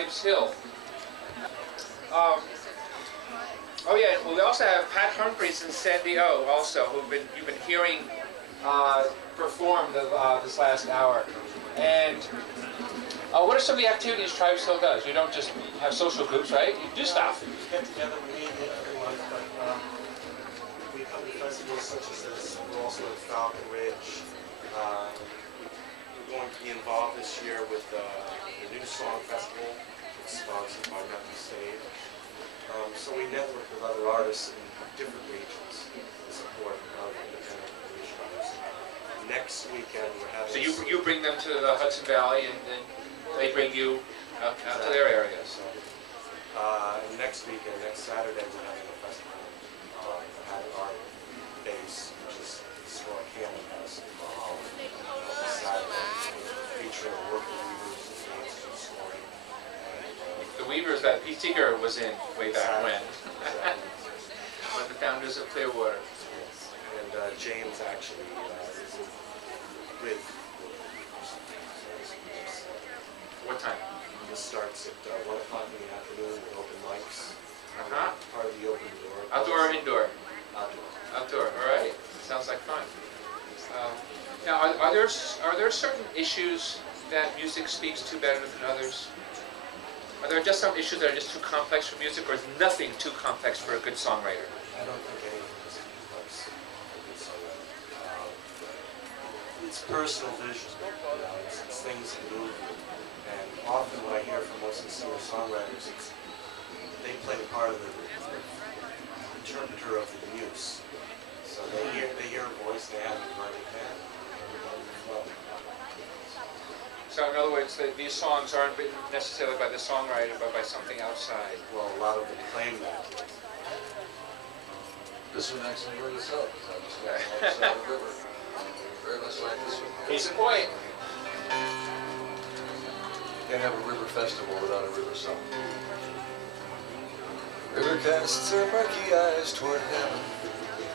Tribes Hill. Oh yeah, we also have Pat Humphries and Sandy O also, you've been hearing perform this last hour. And what are some of the activities Tribes Hill does? You don't just have social groups, right? You do stuff. We get together, we meet every month, but we come to festivals such as this. We're also at Falcon Ridge. We're going to be involved this year with the New Song Festival. It's sponsored by Nothing Stage. So we network with other artists in different regions to support independent music artists. Next weekend we're having... So you bring them to the Hudson Valley and then they bring you out to their area. So. Next weekend, next Saturday, we're having a festival at our base, which is the historic Hammond House in Mahal. Saturday, featuring a work of Weavers and Gangster story. The Weavers that Pete Seeger was in way back when. Exactly. One of the founders of Clearwater. Yes. And James actually is with What time? This starts at 1 o'clock in the afternoon with open mics. Part of the open door. Outdoor or indoor? Outdoor. Outdoor, all right. Sounds like fun. Now, are there certain issues that music speaks to better than others? Are there just some issues that are just too complex for music, or is nothing too complex for a good songwriter? I don't think anything is complex for a good songwriter. It's personal vision. It's things that move you. And often what I hear from most of the singer-songwriters is they play the part of the interpreter of the muse. So they hear a voice, they have a writing pen. So in other words, these songs aren't written necessarily by the songwriter, but by something outside. Well, a lot of them claim that. This one actually wrote us up. Because I was the river. Very much like this one. Case in point. Can't have a river festival without a river song. River casts her murky eyes toward heaven,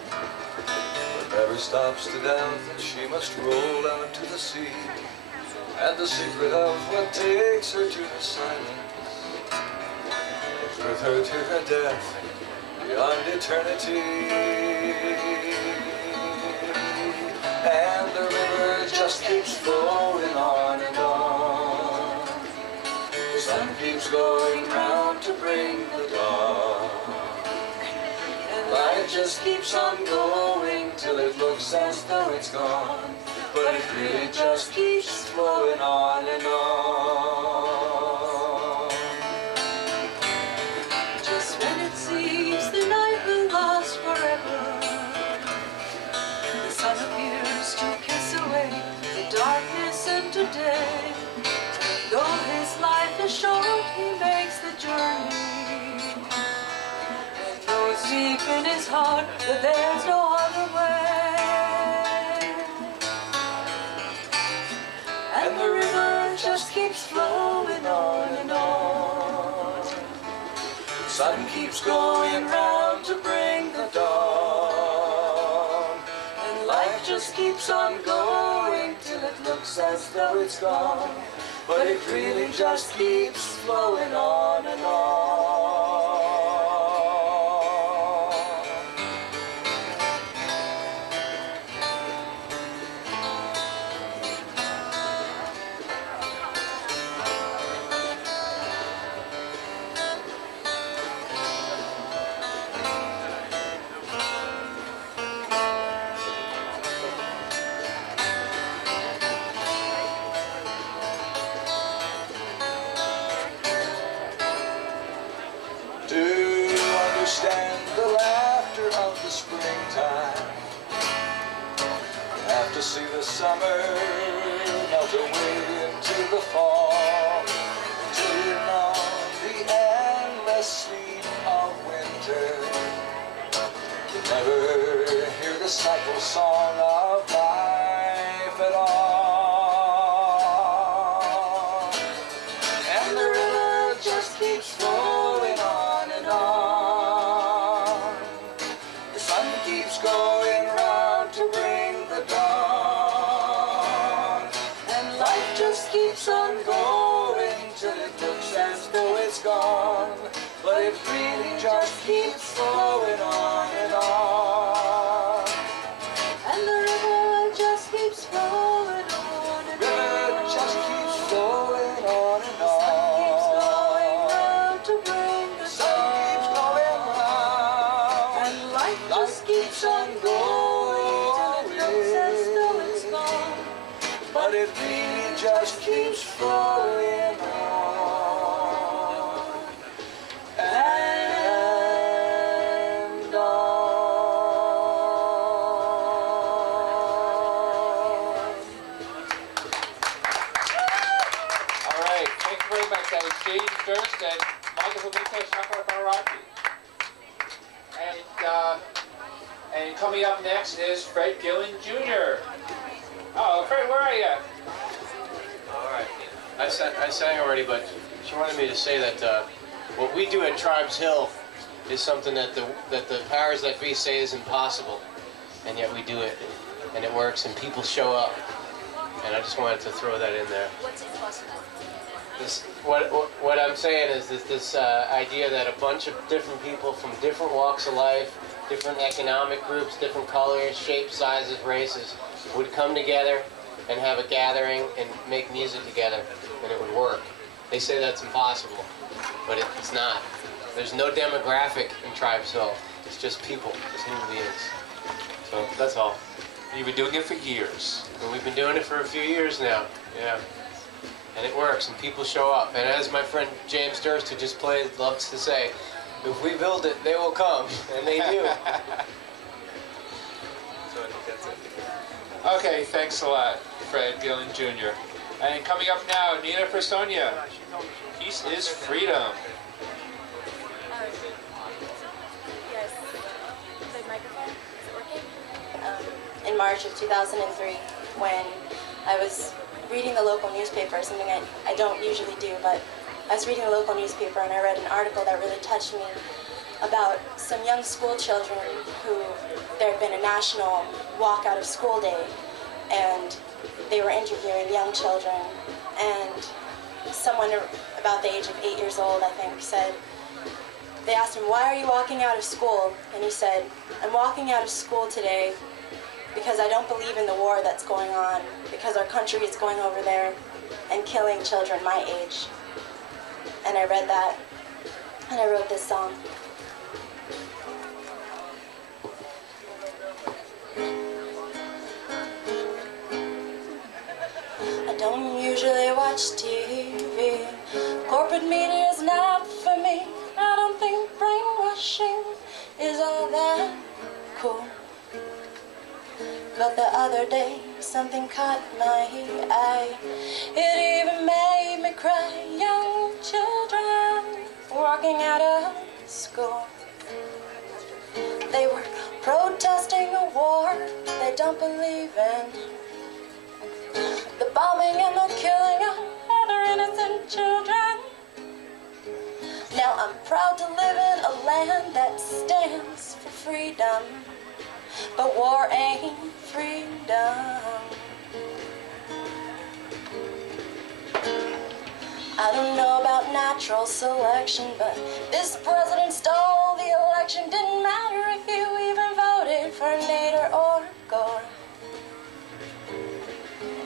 but never stops to doubt that she must roll down to the sea. And the secret of what takes her to the silence is with her to her death beyond eternity. And the river just keeps flowing on and on. The sun keeps going round to bring the dawn. And life just keeps on going till it looks as though it's gone. But it really just keeps flowing on and on. Just when it seems the night will last forever, the sun appears to kiss away the darkness into day. Though his life is short, he makes the journey, and knows deep in his heart that there's no other way. And the river just keeps flowing on and on. The sun keeps going round to bring the dawn. And life just keeps on going till it looks as though it's gone. But it really just keeps flowing on and on. To understand the laughter of the springtime, you have to see the summer melt away into the fall, until you know the endless sleep of winter. You never hear the cycle song of life at all. And the river just keeps flowing on and on. The sun keeps going round to bring the dawn. And life just keeps on going till it looks as though gone, but it really just keeps flowing on and on. And the river just keeps flowing on and River on. just keeps flowing on and The sun keeps going on. round to bring the Sun keeps going round. and life Life just keeps on going till it looks as though it's gone. but it really just keeps flowing on and on. All right, thank you very much. That was James Durst and Michael Humito Chakrabarati. And coming up next is Fred Gillen Jr. Oh, Fred, where are you? All right. I sang already, but she wanted me to say that what we do at Tribes Hill is something that the powers that be say is impossible, and yet we do it, and it works, and people show up. And I just wanted to throw that in there. What's impossible? What I'm saying is this idea that a bunch of different people from different walks of life, different economic groups, different colors, shapes, sizes, races, would come together and have a gathering and make music together, and it would work. They say that's impossible, but it's not. There's no demographic in Tribes Hill. It's just people, just human beings. So that's all. You've been doing it for years. And we've been doing it for a few years now. Yeah. And it works, and people show up. And as my friend James Durst, who just played, loves to say, if we build it, they will come. And they do. So I think that's it. Okay, thanks a lot, Fred Gillen Jr. And coming up now, Nina Personia. Peace is freedom. Yes. The microphone? Is it working? In March of 2003, when I was reading the local newspaper, something I don't usually do, but I was reading the local newspaper and I read an article that really touched me about some young school children who there had been a national walk out of school day, and they were interviewing young children, and someone about the age of 8 years old, I think, said, they asked him, why are you walking out of school? And he said, I'm walking out of school today because I don't believe in the war that's going on, because our country is going over there and killing children my age. And I read that, and I wrote this song. I don't usually watch TV. Corporate media is not for me. I don't think brainwashing is all that cool. But the other day, something caught my eye. It even made me cry. Young children walking out of school. They were protesting a war they don't believe in. The bombing and the killing of other innocent children. Now I'm proud to live in a land that stands for freedom. But war ain't freedom. I don't know about natural selection, but this president stole the election. Didn't matter if you even voted for Nader or Gore.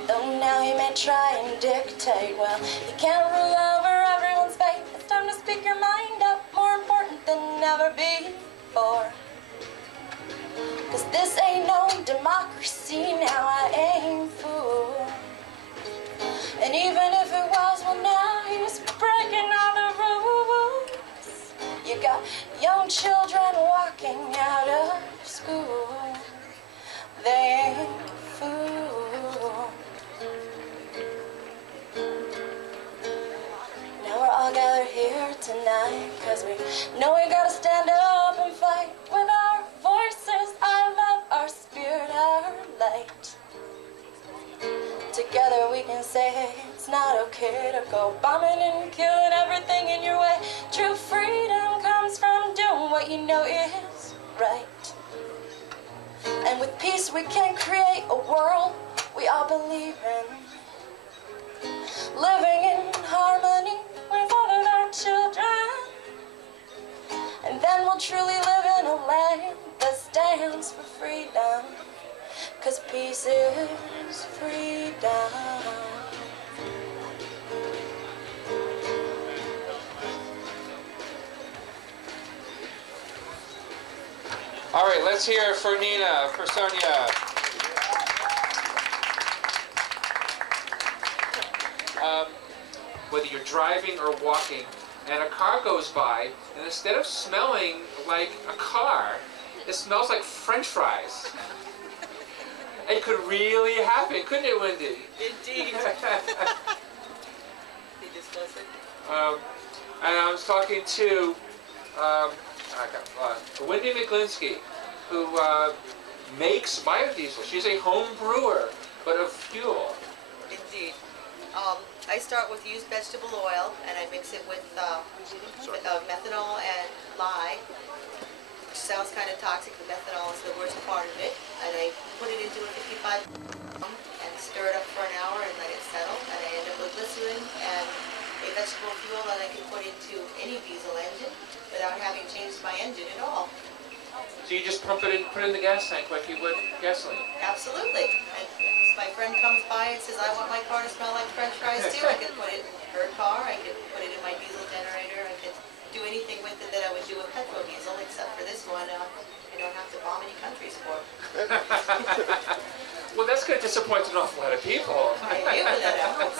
Though now he may try and dictate, well, he can't rule over everyone's fate. It's time to speak your mind up, more important than ever before. Cause this ain't no democracy, now I ain't fool. And even if it was, well now he's breaking all the rules. You got young children walking out of school. They ain't fool. Now we're all gathered here tonight, cause we know we gotta stand up and fight with our voices, our love, our spirit, our light. Together we can say it's not okay to go bombing and killing everything in your way. True freedom comes from doing what you know is right. And with peace we can create a world we all believe in. Living in harmony with all of our children. don't truly live in a land that stands for freedom, 'cause peace is freedom. All right, let's hear it for Nina, for Sonia. Whether you're driving or walking, and a car goes by, and instead of smelling like a car, it smells like French fries. It could really happen, couldn't it, Wendy? Indeed. And I was talking to Wendy McGlinsky, who makes biodiesel. She's a home brewer, but of fuel. Indeed. I start with used vegetable oil, and I mix it with methanol and lye, which sounds kind of toxic. The methanol is the worst part of it. And I put it into a 55 and stir it up for an hour and let it settle. And I end up with glycerin and a vegetable fuel that I can put into any diesel engine without having changed my engine at all. So you just pump it in, put it in the gas tank like you would gasoline. Absolutely. And if my friend comes by and says, I want my car to smell like French fries too, I can put it in her car, I can put it in my diesel generator, I can do anything with it that I would do with petrol diesel, except for this one, I don't have to bomb any countries for. Well, that's going to disappoint an awful lot of people. I do when that happens.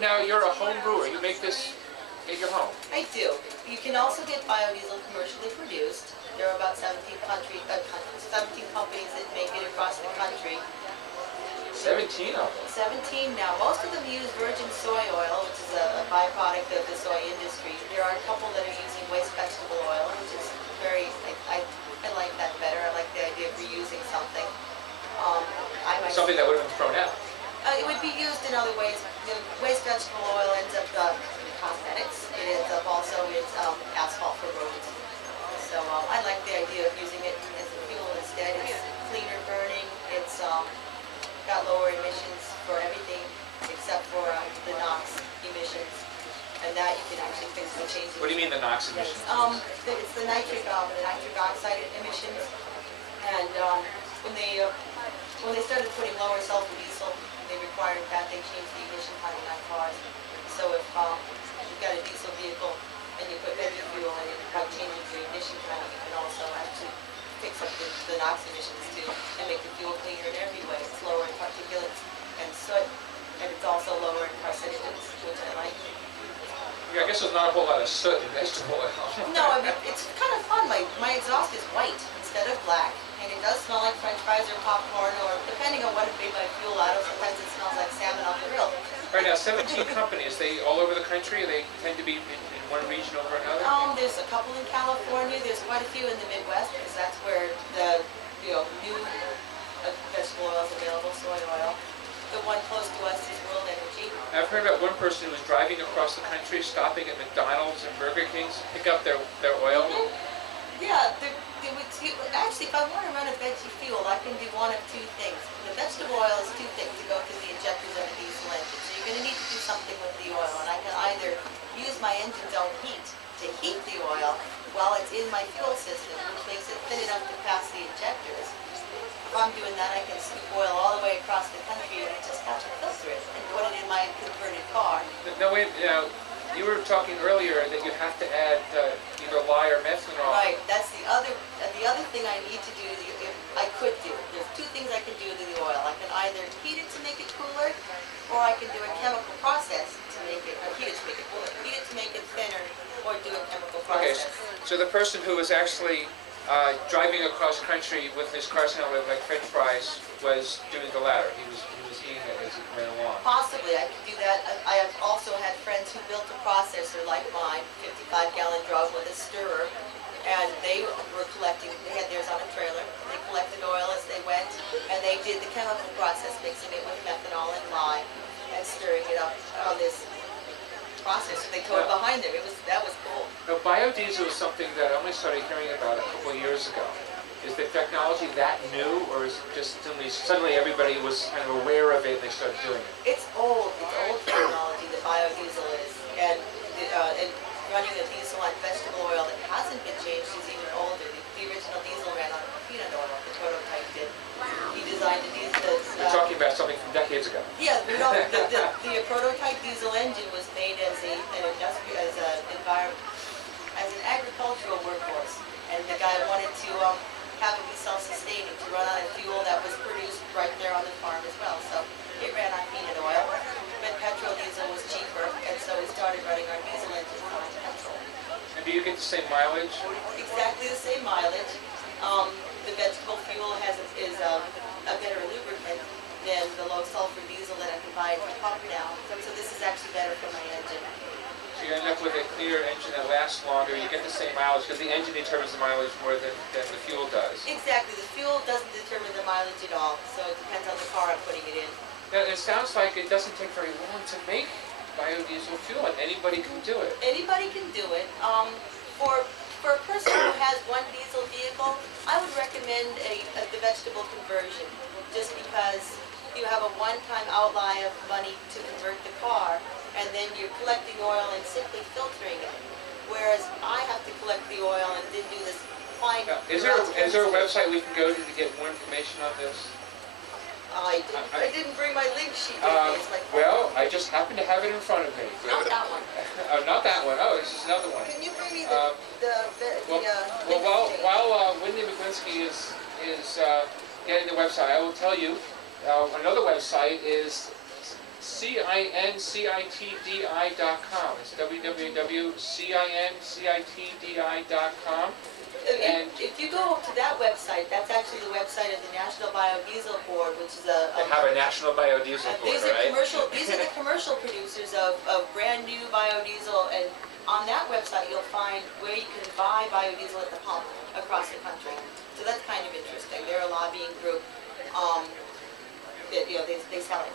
Now, you're a home brewer. You make this at your home. I do. You can also get biodiesel commercially produced. There are about 17 companies that make it across the country. 17 of them. 17 now. Most of them use virgin soy oil, which is a byproduct of the soy industry. There are a couple that are using waste vegetable oil, which is very, I like that better. I like the idea of reusing something. Something that would have been thrown out. It would be used in other ways. The waste vegetable oil ends up in cosmetics. It ends up also in asphalt for roads. So I like the idea of using it as a fuel instead. It's cleaner burning. It's got lower emissions for everything except for the NOx emissions. And that you can actually fix by changing. What do you mean the NOx emissions? It's the nitric oxide emissions. And when they started putting lower sulfur diesel, they required that they changed the emission cutting on cars. So if you've got a diesel vehicle and you put heavy fuel in it, by changing your ignition cutting, you can also actually fix up the NOx emissions too and make the fuel cleaner in every way. It's lower in particulates and soot, and it's also lower in carcinogens, which I like. Yeah, I guess there's not a whole lot of soot in vegetable oil. No, I mean, it's kind of fun. My exhaust is white instead of black, and it does smell like French fries or popcorn, or depending on what it made my fuel out of, sometimes it smells like salmon on the grill. Right now, 17 companies. They all over the country. They tend to be in one region over another. There's a couple in California. There's quite a few in the Midwest, because that's where the new vegetable oil is available, soy oil. The one close to us is World Energy. I've heard about one person who was driving across the country, stopping at McDonald's and Burger King's to pick up their oil. Yeah, actually, if I want to run a veggie fuel, I can do one of two things. The vegetable oil is too thick to go to the injectors of a diesel engine, so you're going to need to do something with the oil. And I can either use my engine's own heat to heat the oil while it's in my fuel system, which makes it thin enough to pass the injectors. If I'm doing that, I can scoop oil all the way across the country and I just have to filter it and put it in my converted car. No, wait, you were talking earlier that you have to add either lye or methanol. Right, that's the other thing I need to do. I could do. There's two things I can do to the oil. I can either heat it to make it cooler, or I can do a chemical process to make it, heat it to make it cooler, heat it to make it thinner, or do a chemical Okay, process. so the person who was actually driving across country with his car smelling like French fries was doing the latter. He was eating it as he went along. Possibly, I could do that. I have also had friends who built a processor like mine, 55-gallon drum with a stirrer, and they were collecting, they had theirs on a trailer, they collected oil as they went, and they did the chemical process, mixing it with methanol and lye, and stirring it up on this processor. They towed behind them. That was cool. Now, biodiesel is something that I only started hearing about a couple of years ago. Is the technology that new, or is it just suddenly everybody was kind of aware of it and they started doing it? It's old technology, the biodiesel is, and running a diesel on vegetable oil that hasn't been she's even older. The original diesel ran on peanut oil, the prototype did. He designed a diesel. You're talking about something from decades ago. Yeah, no, the prototype diesel engine was made as an agricultural workhorse, and the guy wanted to have it be self-sustaining, to run on a fuel that was produced right there on the farm as well. So it ran on peanut oil, but petrol diesel was cheaper, and so we started running our diesel engines on petrol. And do you get the same mileage? Exactly the same mileage. The vegetable fuel is a better lubricant than the low sulfur diesel that I can buy at the pump now. So this is actually better for my engine. So you end up with a cleaner engine that lasts longer. You get the same mileage because the engine determines the mileage more than the fuel does. Exactly. The fuel doesn't determine the mileage at all, so it depends on the car I'm putting it in. Now, it sounds like it doesn't take very long to make biodiesel fuel, and anybody can do it. Anybody can do it. For a person who has one diesel vehicle, I would recommend the vegetable conversion, just because you have a one-time outlay of money to convert the car, and then you're collecting oil and simply filtering it. Whereas I have to collect the oil and then do this fine. Now, is there a website we can go to get more information on this? I didn't bring my link sheet with me. It's like, Well, I just happen to have it in front of me. not that one. Oh, not that one. Oh, this is another one. Can you bring me Well, link while Wendy McGlinskey is getting the website, I will tell you another website is cincitdi.com. It's www.cincitdi.com. And if you go to that website, that's actually the website of the National Biodiesel Board, which is a they have a national biodiesel board, these are right? these are the commercial producers of brand new biodiesel, and on that website you'll find where you can buy biodiesel at the pump across the country. So that's kind of interesting. They're a lobbying group that they sell it.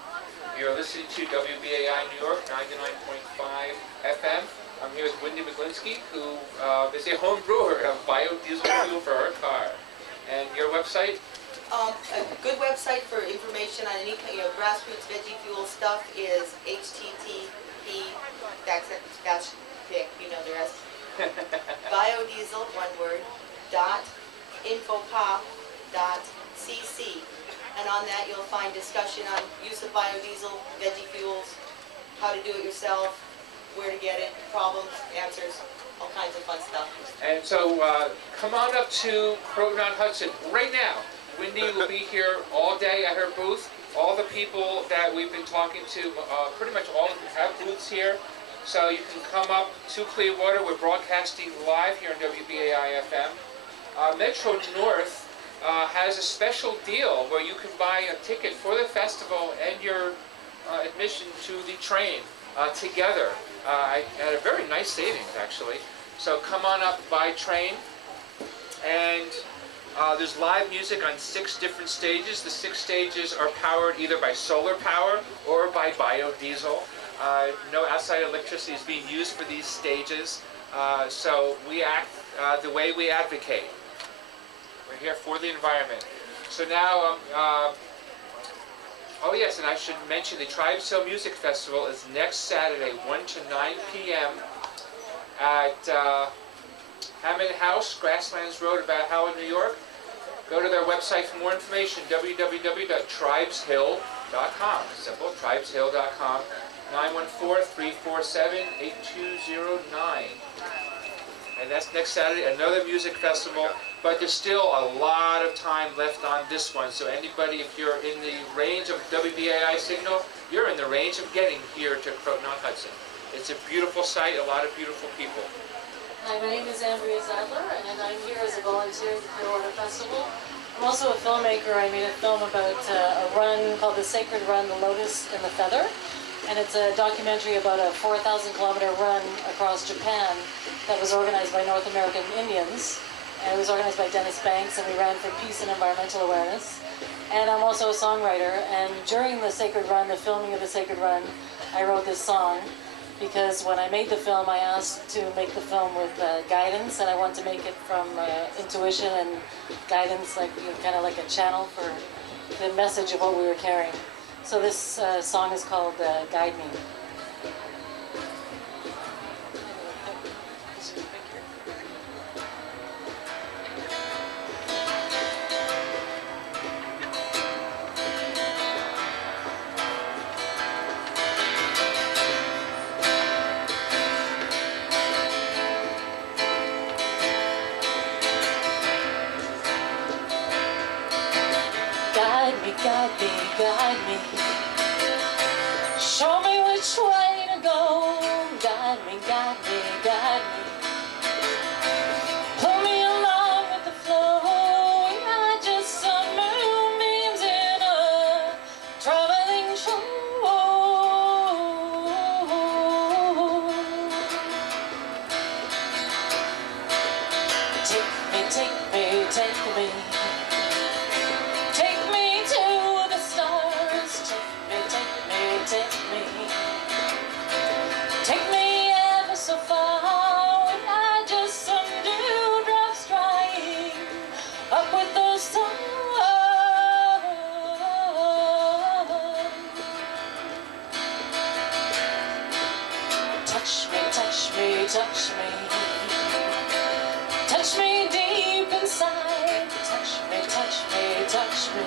You're listening to WBAI New York 99.5 FM. I'm here with Wendy McGlinskey, who is a home brewer of biodiesel fuel for her car. And your website? A good website for information on any grassroots veggie fuel stuff is http:// you know the rest. Biodiesel, one word, .infopop.cc. And on that you'll find discussion on use of biodiesel, veggie fuels, how to do it yourself, where to get it, problems, answers, all kinds of fun stuff. And so come on up to Croton-on-Hudson right now. Wendy will be here all day at her booth. All the people that we've been talking to, pretty much all of them have booths here. So you can come up to Clearwater. We're broadcasting live here on WBAI-FM. Metro North has a special deal where you can buy a ticket for the festival and your admission to the train together. At a very nice savings, actually. So come on up by train, and there's live music on 6 different stages. The 6 stages are powered either by solar power or by biodiesel. No outside electricity is being used for these stages, so we act the way we advocate. We're here for the environment. So now, oh yes, and I should mention the Tribes Hill Music Festival is next Saturday, 1 to 9 p.m. at Hammond House, Grasslands Road, about Howard, New York. Go to their website for more information, www.tribeshill.com. Simple, tribeshill.com, 914-347-8209. And that's next Saturday, another music festival. But there's still a lot of time left on this one. So anybody, if you're in the range of WBAI signal, you're in the range of getting here to Croton-on-Hudson. It's a beautiful site, a lot of beautiful people. Hi, my name is Andrea Zadler, and I'm here as a volunteer at the Clearwater Festival. I'm also a filmmaker. I made a film about a run called The Sacred Run, The Lotus and the Feather. And it's a documentary about a 4,000-kilometer run across Japan that was organized by North American Indians. And it was organized by Dennis Banks, and we ran for peace and environmental awareness. And I'm also a songwriter, and during the Sacred Run, the filming of the Sacred Run, I wrote this song because when I made the film, I asked to make the film with guidance, and I wanted to make it from intuition and guidance, like kind of like a channel for the message of what we were carrying. So this song is called Guide Me. guide me, guide me. Pull me along with the flow. We are just some moonbeams in a traveling show. Take me, take me, take me. Take me to the stars. Take me, take me. Take me ever so far. We are just some dewdrops drying up with the sun. Touch me, touch me, touch me. Touch me deep inside. Touch me, touch me, touch me.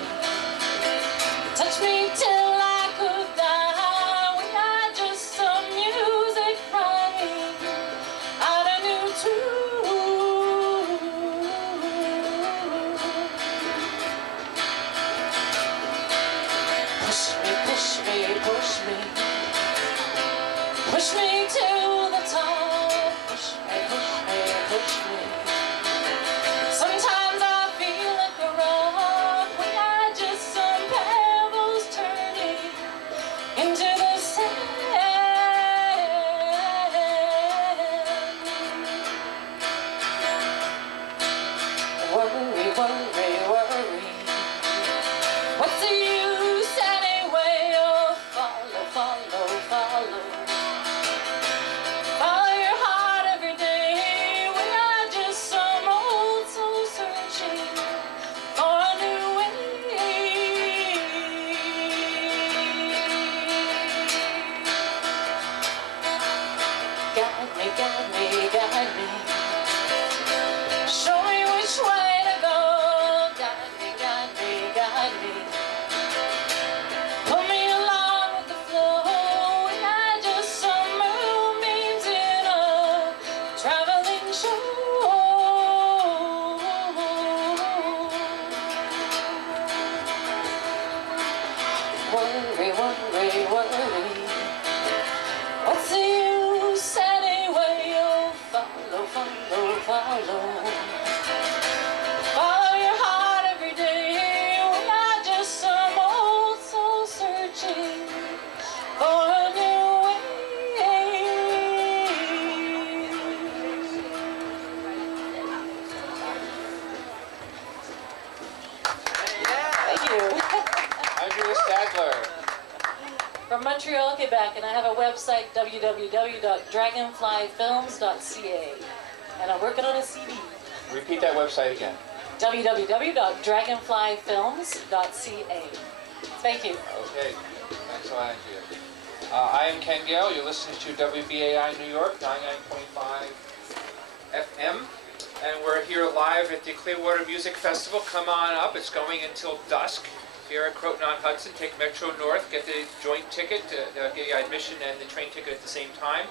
Touch me till I could die. We are just some music running out a new tune. Push me, push me, push me. Push me to the top. Push me, push me, push me. Sometimes I feel like a rock. We are just some pebbles turning into the sand. Worry, worry, worry. What's the use anyway? Oh, follow, follow, follow. Follow your heart every day. We are just some old soul searching for a new way. Guide me, guide me, guide me. Show me which way to go. Guide me, guide me, guide me. Pull me along with the flow. We are just some moonbeams in a traveling show. Worry, worry, worry. What's the use anyway? Oh, follow, follow, follow. Follow your heart every day. We are just some old soul searching for a new way. Thank you. Andrea Stadler. From Montreal, Quebec, and I have a website, www.dragonflyfilms.ca, and I'm working on a CD. Repeat that website again. www.dragonflyfilms.ca. Thank you. Okay. Thanks a lot, Andrea. I am Ken Gale. You're listening to WBAI New York, 99.5 FM. And we're here live at the Clearwater Music Festival. Come on up. It's going until dusk here at Croton-on-Hudson. Take Metro North, get the joint ticket, get the admission and the train ticket at the same time.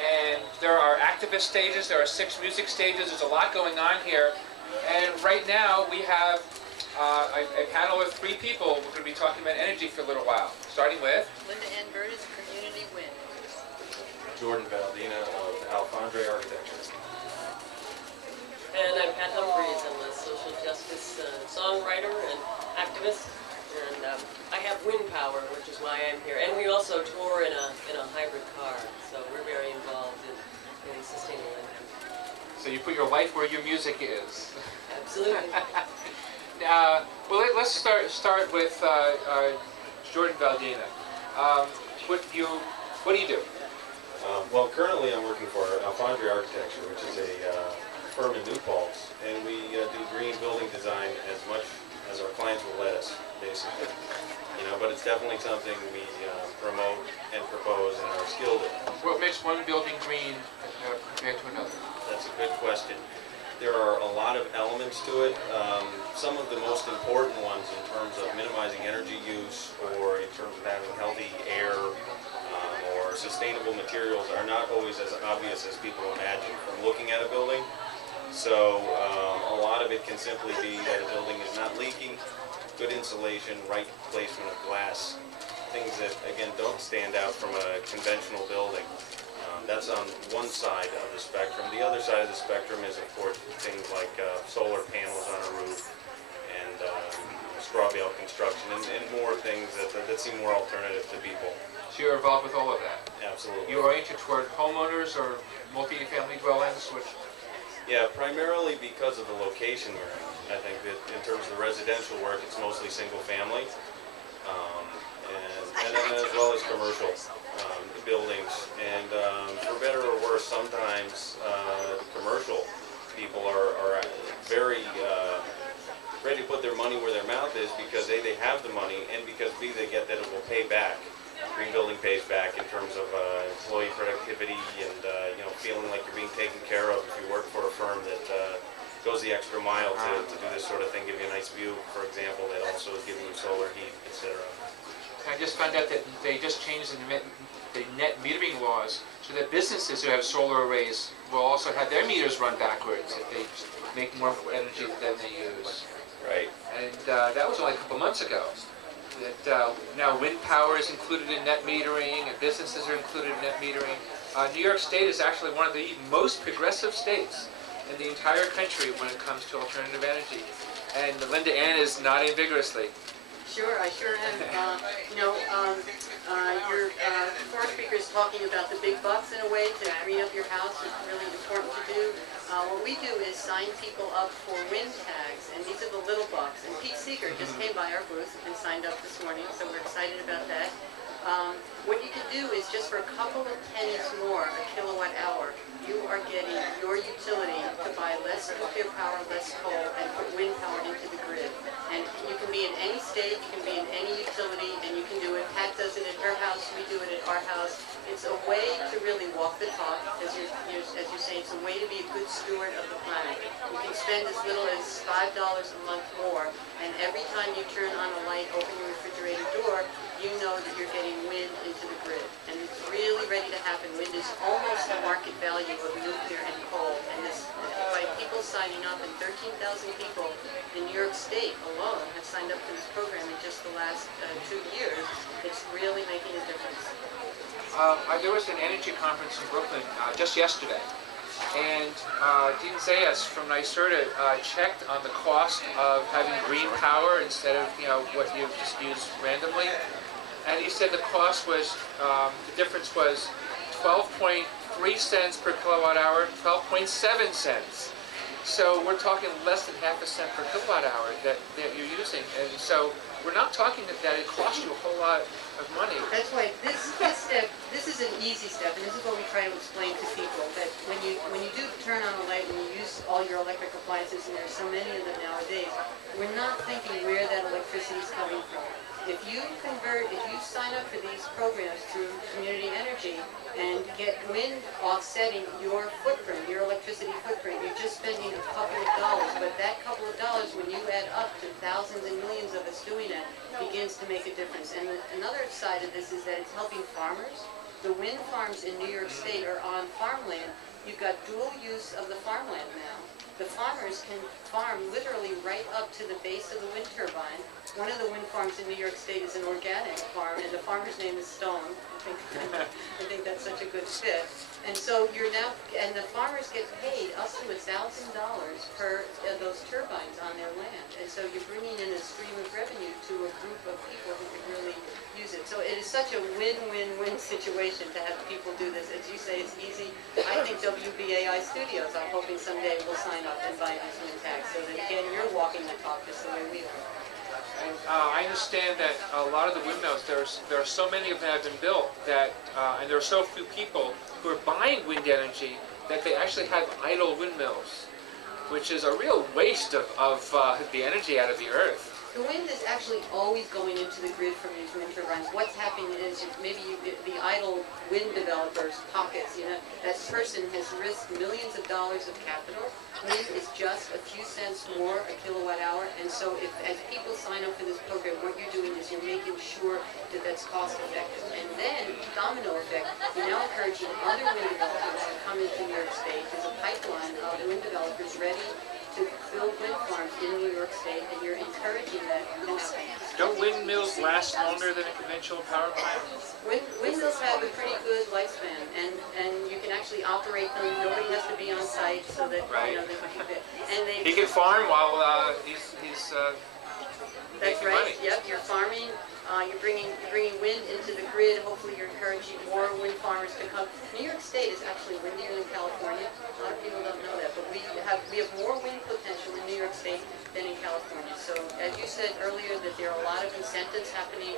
And there are activist stages, there are 6 music stages, there's a lot going on here. And right now we have a panel of 3 people. We're going to be talking about energy for a little while. Starting with Linda N. Burtis, Community Wind. Jordan Valdina of Alfondre Architecture. And I'm Pat Humphreys. I'm a social justice songwriter and activist. And I have wind power, which is why I'm here. And we also tour in a hybrid car, so we're very involved in sustaining energy. So you put your life where your music is. Absolutely. Well, let's start with Jordan Valdina. What do you do? Well, currently I'm working for Alfondre Architecture, which is a firm in New Paltz, and we do green building design as much as our clients will let us, basically. But it's definitely something we promote and propose and are skilled in. What makes one building green compared to another? That's a good question. There are a lot of elements to it. Some of the most important ones in terms of minimizing energy use or in terms of having healthy air or sustainable materials are not always as obvious as people imagine from looking at a building. So a lot of it can simply be that a building is not leaking, good insulation, right placement of glass, things that, again, don't stand out from a conventional building. That's on one side of the spectrum. The other side of the spectrum is, of course, things like solar panels on a roof and straw bale construction and more things that seem more alternative to people. So you're involved with all of that. Absolutely. You're oriented toward homeowners or multi-family dwellings, which... Yeah, primarily because of the location we're in. I think that in terms of the residential work, it's mostly single family, and then as well as commercial buildings. And for better or worse, sometimes the commercial people are very ready to put their money where their mouth is because A, they have the money, and because B, they get that it will pay back. Green building pays back in terms of employee productivity and you know, feeling like you're being taken care of if you work for a firm that goes the extra mile to do this sort of thing, give you a nice view, for example, that also is giving you solar heat, etc. I just found out that they just changed the net metering laws so that businesses who have solar arrays will also have their meters run backwards if they make more energy than they use. Right. And that was only a couple months ago. That now wind power is included in net metering and businesses are included in net metering. New York State is actually one of the most progressive states in the entire country when it comes to alternative energy. And Linda Ann is nodding vigorously. Sure, I sure am. Your fourth speaker is talking about the big bucks in a way to green up your house. It's really important to do. What we do is sign people up for wind tags, and these are the little bucks. And Pete Seeger just came by our booth and signed up this morning, so we're excited about that. What you can do is just for a couple of pennies more a kilowatt hour, you are getting your utility to buy less nuclear power, less coal, and put wind power into the grid. And you can be in any state, you can be in any utility, and you can do it. Pat does it at her house, we do it at our house. It's a way to really walk the talk, as you say, it's a way to be a good steward of the planet. You can spend as little as $5 a month more, and every time you turn on a light, open your refrigerator door, you know that you're getting wind into the grid. And it's really ready to happen. Wind is almost the market value of nuclear and coal. And this, by people signing up, and 13,000 people in New York State alone have signed up for this program in just the last 2 years, it's really making a difference. There was an energy conference in Brooklyn just yesterday, and Dean Zayas from NYSERDA checked on the cost of having green power instead of what you just use randomly, and he said the cost was the difference was 12.3 cents per kilowatt hour, 12.7 cents. So we're talking less than half a cent per kilowatt hour that you're using, and so we're not talking that it costs you a whole lot of money. That's why this step, this is an easy step, and this is what we try to explain to people, that when you do turn on a light, when you use all your electric appliances, and there's so many of them nowadays, we're not thinking where that electricity is coming from. If you sign up for these programs through community energy and get wind offsetting your footprint, your electricity footprint, you're just spending a couple of dollars, but that couple of dollars, when you add up to thousands and millions of us doing it, begins to make a difference. And another side of this is that it's helping farmers. The wind farms in New York State are on farmland. You've got dual use of the farmland now. The farmers can farm literally right up to the base of the wind turbine. One of the wind farms in New York State is an organic farm, and the farmer's name is Stone. I think that's such a good fit. And so and the farmers get paid up to $1,000 per those turbines on their land. And so you're bringing in a stream of revenue to a group of people who can really use it. So it is such a win-win-win situation to have people do this. As you say, it's easy. I think WBAI Studios, I'm hoping someday will sign up and buy these wind tags so that, again, you're walking the talk just the way we are. And I understand that a lot of the windmills, there are so many of them that have been built that, and there are so few people who are buying wind energy that they actually have idle windmills, which is a real waste of the energy out of the earth. The wind is actually always going into the grid from these wind turbines. What's happening is the idle wind developers' pockets, that person has risked millions of dollars of capital. Wind is just a few cents more a kilowatt hour, and so as people sign up for this program, what you're doing is you're making sure that that's cost effective. And then, domino effect, you're now encouraging other wind developers to come into New York State. There's a pipeline of wind developers ready to build wind farms in New York State, and you're encouraging that to happen. Don't windmills last longer than a conventional power plant? Windmills have a pretty good lifespan, and you can actually operate them. Nobody has to be on site, so that Right. you know they can keep it. And they. He can farm while he's That's making right. money. Yep, you're farming. You're bringing wind into the grid. Hopefully, you're encouraging more wind farmers to come. New York State is actually windier than California. A lot of people don't know that, but we have more wind potential in New York State than in California. So, as you said earlier, that there are a lot of incentives happening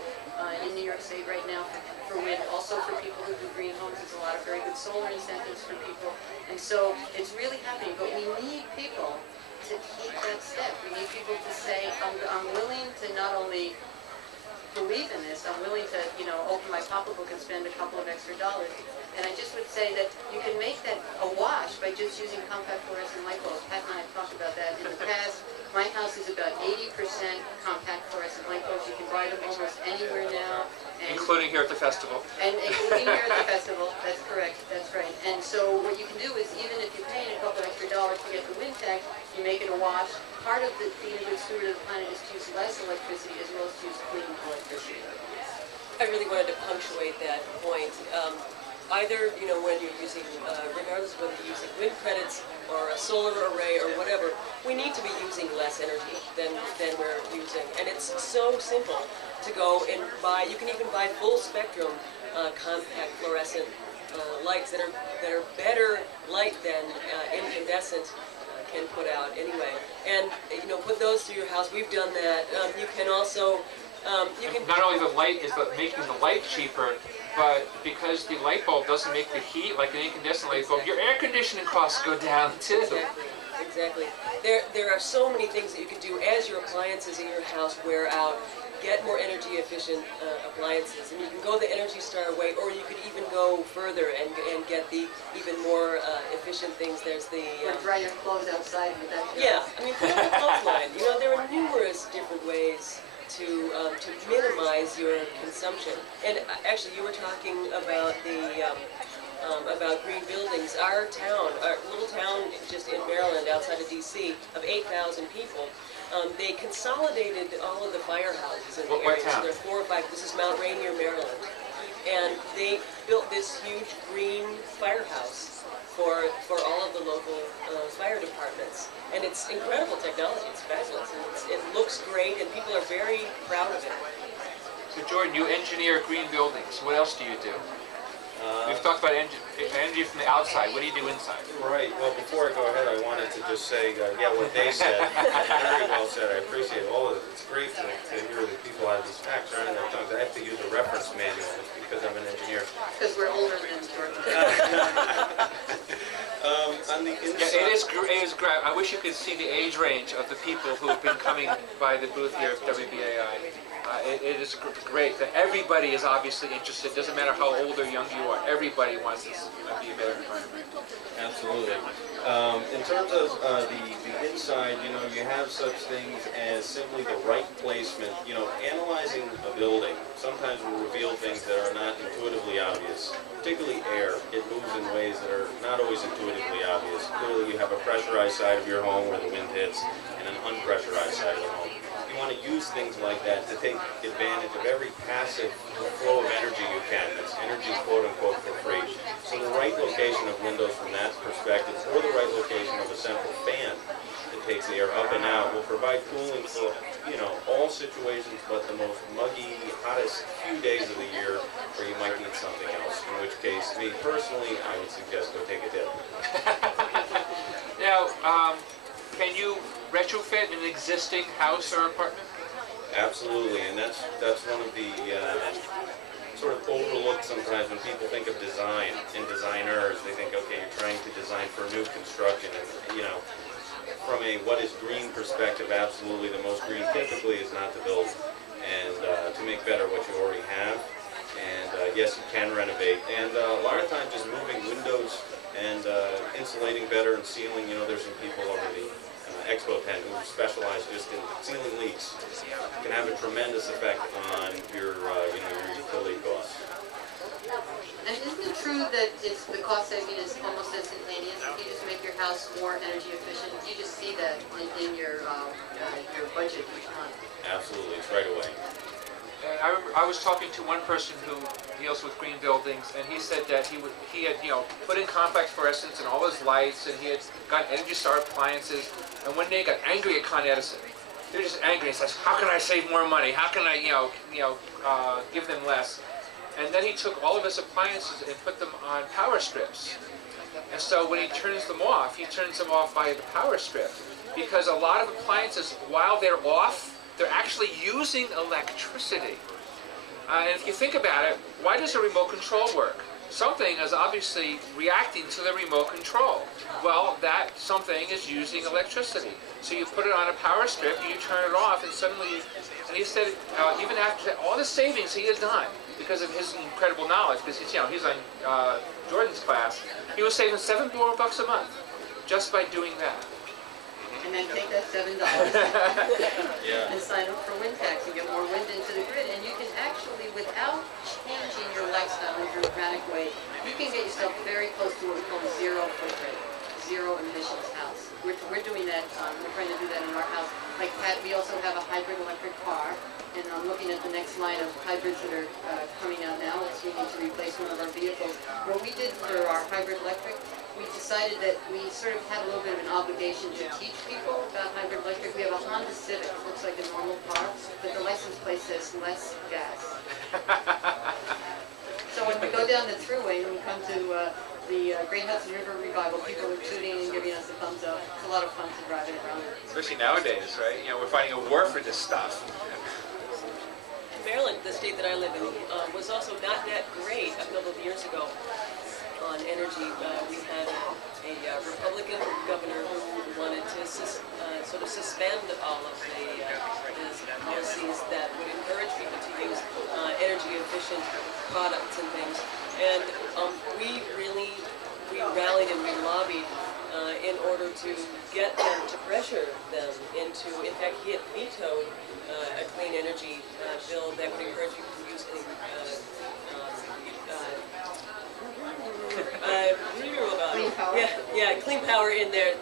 in New York State right now for wind. Also, for people who do green homes, there's a lot of very good solar incentives for people, and so it's really happening. But we need people to take that step. We need people to say, I'm willing to not only believe in this, I'm willing to, open my pocketbook and spend a couple of extra dollars. And I just would say that you can make that a wash by just using compact fluorescent light bulbs. Pat and I have talked about that in the past. My house is about 80% compact fluorescent light bulbs. You can buy them almost anywhere now. Including here at the festival. And including here at the festival, that's correct, that's right. And so what you can do is, even if you're paying a couple extra dollars to get the wind tech, you make it a wash. Part of being a good steward of the planet is to use less electricity as well as to use clean electricity. I really wanted to punctuate that point. Either, when you're using, regardless of whether you're using wind credits or a solar array or whatever, we need to be using less energy than we're using. And it's so simple to go and buy. You can even buy full spectrum compact fluorescent lights that are better light than incandescent can put out anyway. And put those through your house. We've done that. You can also Not only the light is making the light cheaper, but because the light bulb doesn't make the heat like an incandescent light bulb, your air conditioning costs go down too. Exactly. There are so many things that you can do as your appliances in your house wear out. Get more energy efficient appliances, and you can go the Energy Star way, or you could even go further and get the even more efficient things. There's the dry your clothes outside with that. Yeah, I mean, put on a clothesline. There are numerous different ways to minimize your consumption. And actually, you were talking about about green buildings. Our little town just in Maryland, outside of DC, of 8,000 people, they consolidated all of the firehouses in the area. So there are 4 or 5. This is Mount Rainier, Maryland, and they built this huge green firehouse for all of the local fire departments. And it's incredible technology. It's fabulous, and it looks great, and people are very proud of it. So Jordan, you engineer green buildings. What else do you do? We've talked about energy from the outside. What do you do inside? Right. Well, before I go ahead, I wanted to just say, what they said, very well said. I appreciate all of it. It's great to hear that people have these facts right in their tongues. I have to use a reference manual just because I'm an engineer. Because we're older than Jordan. On the inside, Yeah, it is great. I wish you could see the age range of the people who have been coming by the booth here at WBAI. It is great that everybody is obviously interested. It doesn't matter how old or young you are. Everybody wants this to be a better environment. Absolutely. In terms of the inside, you have such things as simply the right placement. Analyzing a building sometimes will reveal things that are not intuitively obvious, particularly air. It moves in ways that are not always intuitively obvious. Clearly, you have a pressurized side of your home where the wind hits and an unpressurized side of the home. You want to use things like that to take advantage of every passive flow of energy you can. That's energy, quote unquote, for free. So the right location of windows from that perspective, or the right location of a central fan that takes the air up and out, will provide cooling for all situations but the most muggy, hottest few days of the year where you might need something else. In which case, me personally, I would suggest go take a dip. Now, can you retrofit an existing house or apartment? Absolutely, and that's one of the sort of overlooked sometimes when people think of design and designers. They think, okay, you're trying to design for new construction, and from a what is green perspective, absolutely the most green typically is not to build and to make better what you already have. And yes, you can renovate, and a lot of times just moving windows and insulating better and sealing. There's some people over the Expo tent who specialize just in sealing leaks. Can have a tremendous effect on your utility costs. And isn't it true that the cost saving is almost instantaneous? If you just make your house more energy efficient, you just see that in your budget each month. Absolutely, it's right away. And I was talking to one person who deals with green buildings, and he said that he had put in compact fluorescents and all his lights, and he had got Energy Star appliances, and one day he got angry at Con Edison. They're just angry. He says, "How can I save more money? How can I give them less?" And then he took all of his appliances and put them on power strips. And so when he turns them off by the power strip, because a lot of appliances, while they're off, they're actually using electricity. And if you think about it, why does a remote control work? Something is obviously reacting to the remote control. Well, that something is using electricity. So you put it on a power strip, and you turn it off, and suddenly, and he said, even after all the savings he had done, because of his incredible knowledge, because he's on Jordan's class, he was saving $7 more a month just by doing that. And then take that $7 Yeah. and sign up for wind tax and get more wind into the grid. And you can actually, without changing your lifestyle in a dramatic way, you can get yourself very close to what we call a zero footprint, zero emissions house. We're doing that. We're trying to do that in our house. Like Pat, we also have a hybrid electric car, and I'm looking at the next line of hybrids that are coming out now. So we need to replace one of our vehicles. What we did for our hybrid electric, we decided that we sort of had a little bit of an obligation to teach people about hybrid electric. We have a Honda Civic, looks like a normal car, but the license plate says less gas. So when we go down the thruway and we come to the Great Hudson River Revival, people are tooting and giving us a thumbs up. It's a lot of fun to drive it around. Especially nowadays, right? We're fighting a war for this stuff. Maryland, the state that I live in, was also not that great a couple of years ago on energy. We had a Republican governor who wanted to sort of suspend all of the policies that would encourage people to use energy efficient products and things. And we rallied and we lobbied in order to get them, to pressure them into, in fact, he had vetoed a clean energy bill that would encourage people to use clean power in their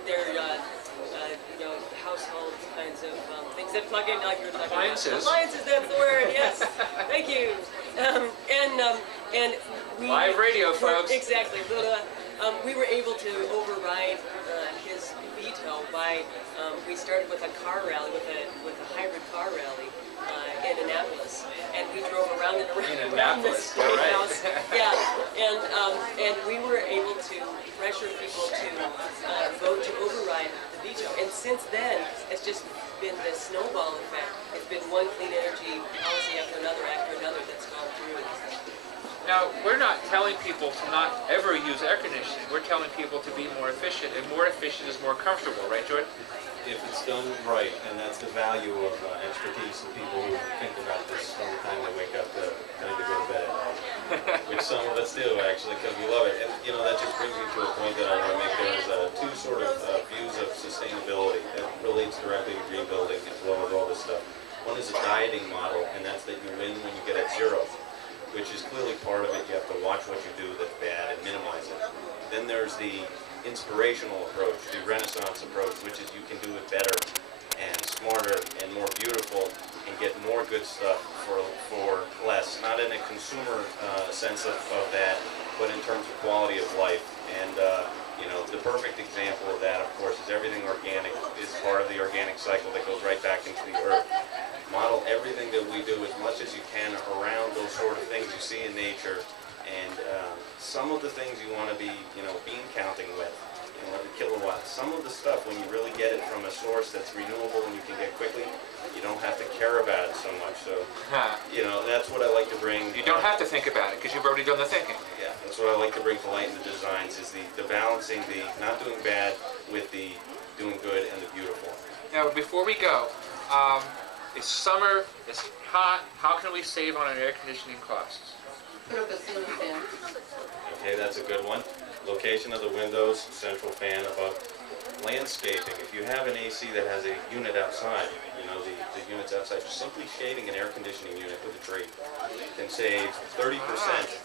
household kinds of things that plug in, like you were talking about. Appliances, that's the word. Yes, thank you. And we live radio, folks. Exactly. But, we were able to override his veto by we started with a car rally, with a hybrid car rally in Annapolis, and we drove around and around the state house. Yeah, and we were able to pressure people to vote to override the veto. And since then, it's just been this snowball effect. It's been one clean energy policy after another that's gone through. Now, we're not telling people to not ever use air conditioning. We're telling people to be more efficient, and more efficient is more comfortable, right, Jordan? If it's done right, and that's the value of expertise and people who think about this from the time they wake up to time to go to bed, which some of us do actually, because we love it. And that just brings me to a point that I want to make. There's two sort of views of sustainability that relates directly to green building as well as all this stuff. One is a dieting model, and that's that you win when you get at zero, which is clearly part of it. You have to watch what you do that's bad and minimize it. Then there's the inspirational approach, the Renaissance approach, which is you can do it better and smarter and more beautiful and get more good stuff for less. Not in a consumer sense of that, but in terms of quality of life. And the perfect example of that, of course, is everything organic is part of the organic cycle that goes right back into the earth. Model everything that we do as much as you can around those sort of things you see in nature. And some of the things you want to be, bean counting with, the kilowatts. Some of the stuff, when you really get it from a source that's renewable and you can get quickly, you don't have to care about it so much. So, that's what I like to bring. You don't have to think about it because you've already done the thinking. Yeah, that's what I like to bring to light in the designs, is the balancing the not doing bad with the doing good and the beautiful. Now, before we go, it's summer, it's hot. How can we save on our air conditioning costs? Put up a ceiling fan. Okay, that's a good one. Location of the windows, central fan above. Land landscaping, if you have an AC that has a unit outside, you know, the units outside, just simply shading an air conditioning unit with a tree can save 30%,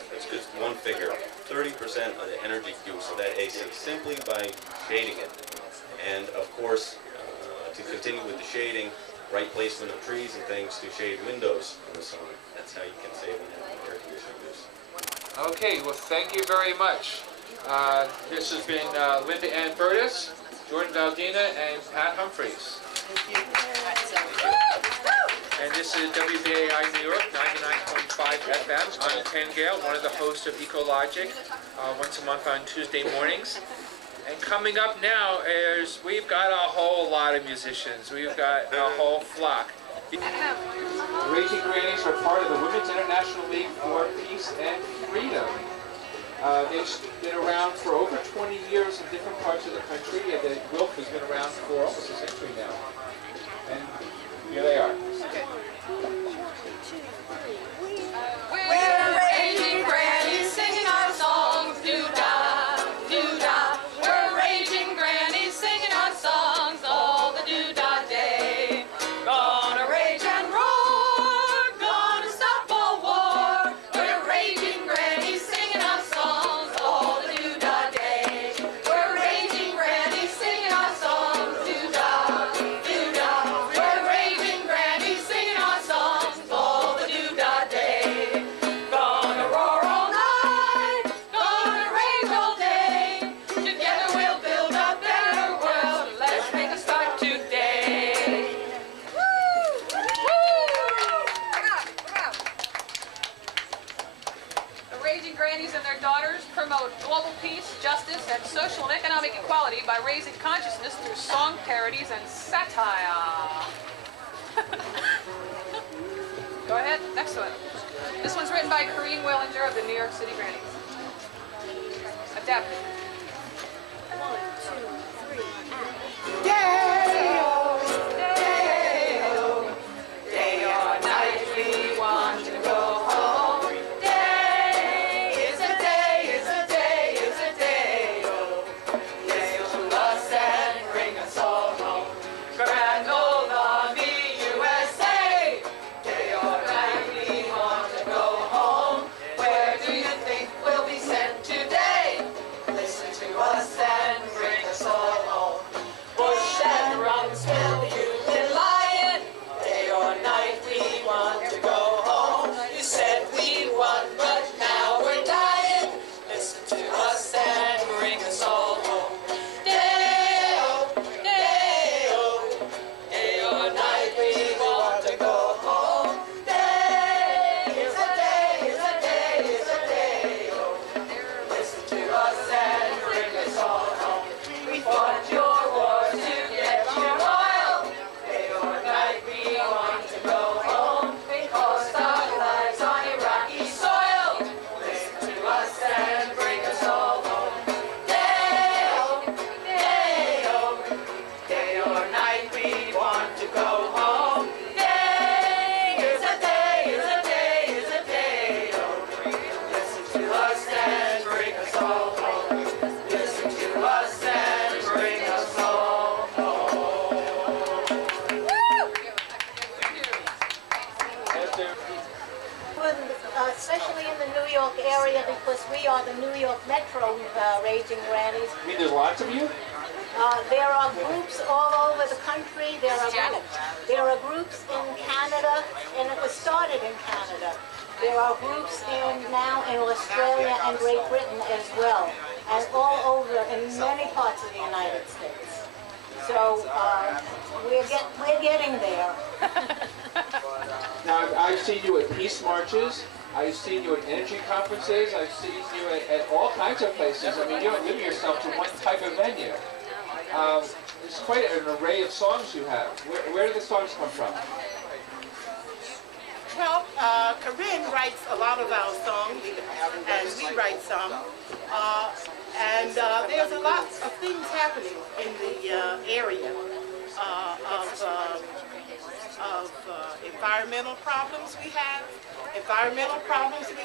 that's just one figure, 30% of the energy use of that AC simply by shading it. And of course, to continue with the shading, right placement of trees and things to shade windows in the summer. That's how you can save on air conditioning use. Okay, well, thank you very much. This has been Linda Ann Burtis, Jordan Valdina, and Pat Humphreys. And this is WBAI New York, 99.5 FM. I'm Ken Gale, one of the hosts of Ecologic, once a month on Tuesday mornings. And coming up now is, we've got a whole lot of musicians. We've got a whole flock. Raging Grannies are part of the Women's International League for Peace and Freedom. They've been around for over 20 years in different parts of the country. The WILF has been around for almost a century now. And here they are. We're raging grannies singing our songs, doo-dah, doo-dah. We're raging grannies singing our songs all the doo-dah day. Gonna rage and roar, gonna stop all war. We're raging grannies singing our songs all the doo-dah day. We're raging grannies singing our songs, doo-dah, doo-dah. We're raging grannies singing our songs all the doo-dah day. Gonna roar all night, gonna rage all day. Together we'll build a better world. Let's make a start today. The Raging Grannies and their daughters promote global peace, justice, and social and economic equality by raising consciousness through song parodies and satire. Go ahead, next one. This one's written by Corinne Willinger of the New York City Grannies. Adapted. Day or night, we want to go home. Day is a day, is a day, is a day, oh. Listen to us and bring us all home. Grand old Army, USA. Day or night, we want to go home. Where do you think we'll be sent today? Listen to us and bring us all home. Bush and Rumsfeld, you've been lying. Day or night, we want to go home. You said we won, but now we're dying. Listen to us and bring us all home. Day-o, day-o, day or night, we want to go home. Day is a day, is a day, is a day-o. Listen to us and bring us all home. We fought your wars to get your oil. Day or night, we want to go home. We cost our lives on Iraqi soil. Listen to us and bring us all home. Day-o, day-o, day or night, we want to go home. Day is a day, is a day, is a day-o. Listen to us and bring us all home. Listen to us and bring us all home. Especially in the New York area, because we are the New York Metro Raging Grannies. I mean, there's lots of you? There are groups all over the country. There are groups in Canada, and it was started in Canada. There are groups now in Australia and Great Britain as well, and all over in many parts of the United States. So we're getting there. Now, I've seen you at peace marches. I've seen you at energy conferences. I've seen you at all kinds of places. I mean, you don't limit yourself to one type of venue. It's quite an array of songs you have. Where do the songs come from? Well, Corinne writes a lot of our songs, and we write some. And there's a lot of things happening in the area of environmental problems we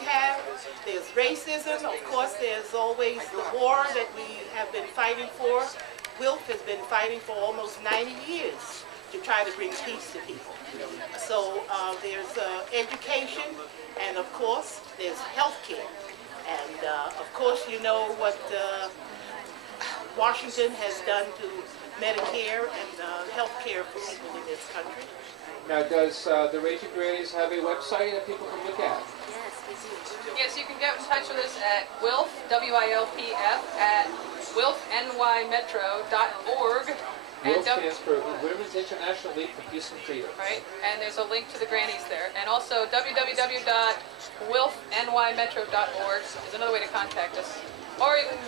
have. There's racism, of course. There's always the war that we have been fighting for. WILF has been fighting for almost 90 years to try to bring peace to people. So there's education, and of course there's health care. And of course you know what Washington has done to Medicare and health care for people in this country. Now, does the Raging Grannies have a website that people can look at? Yes, you can get in touch with us at WILF, W-I-L-P-F, at wilfnymetro.org. WILF stands for Women's International League for Peace and Freedom. Right, and there's a link to the grannies there. And also www.wilfnymetro.org is another way to contact us. Or you can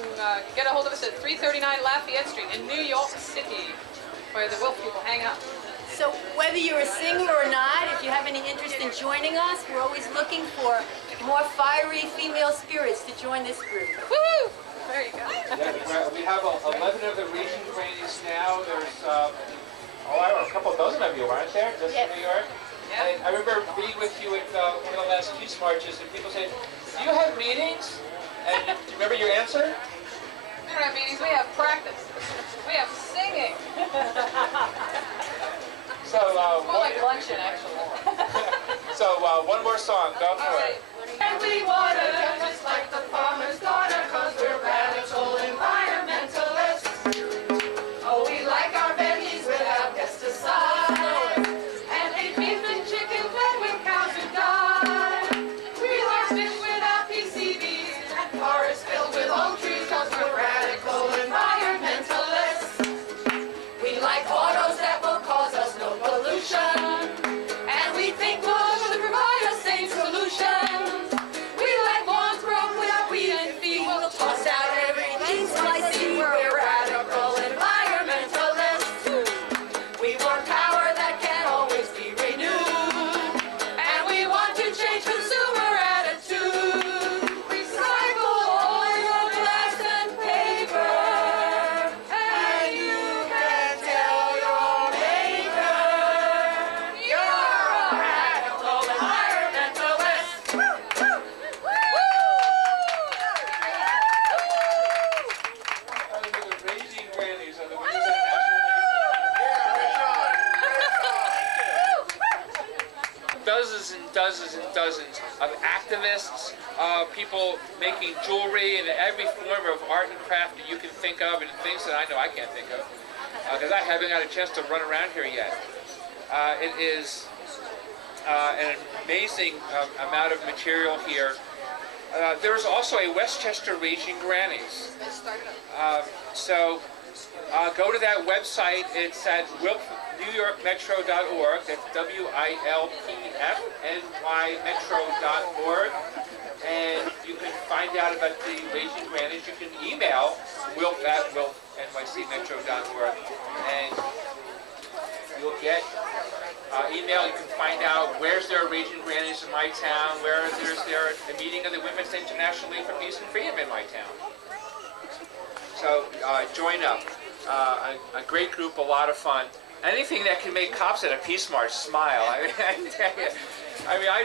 get a hold of us at 339 Lafayette Street in New York City, where the WILF people hang out. So whether you're a singer or not, if you have any interest in joining us, we're always looking for more fiery female spirits to join this group. Woo! There you go. Yeah, we have 11 of the Raging Grannies now. There's, I don't know, a couple dozen of you, aren't there? Just in New York? Yeah. And I remember being with you at one of the last peace marches, and people said, do you have meetings? And do you remember your answer? We don't have meetings, we have practice. We have singing. So, more like luncheon, actually. So, one more song. Go for it. And we water just like the farmer's daughter, 'cause we're radical environmentalists. Oh, we like our veggies without pesticides, and eat beef and chicken fed with cows who die. We like fish without PCBs and forests filled with oak trees, 'cause we're radical environmentalists. We like autos that will cause us no pollution, and we think laws should provide us safe solutions. We like lawns broke without weed and feed. We'll toss out everything spicy. We're radical environmentalists. We want power that can always be renewed, and we want to change consumer attitude. Recycle oil, glass, and paper, and you can tell your neighbor you're a radical environmentalist. The Raging Grannies of the Women's International League. Dozens and dozens and dozens of activists, people making jewelry and every form of art and craft that you can think of, and things that I know I can't think of, because I haven't had a chance to run around here yet. It is an amazing amount of material here. There's also a Westchester Raging Grannies. So go to that website. It's at wilfnewyorkmetro.org. That's WILPFNYmetro.org. And you can find out about the Raging Grannies. You can email wilf@wilfnycmetro.org. And you'll get email. You can find out where's there a Raging Grannies in my town, where there's a meeting of the Women's International League for Peace and Freedom in my town. So join up. A great group, a lot of fun. Anything that can make cops at a peace march smile. I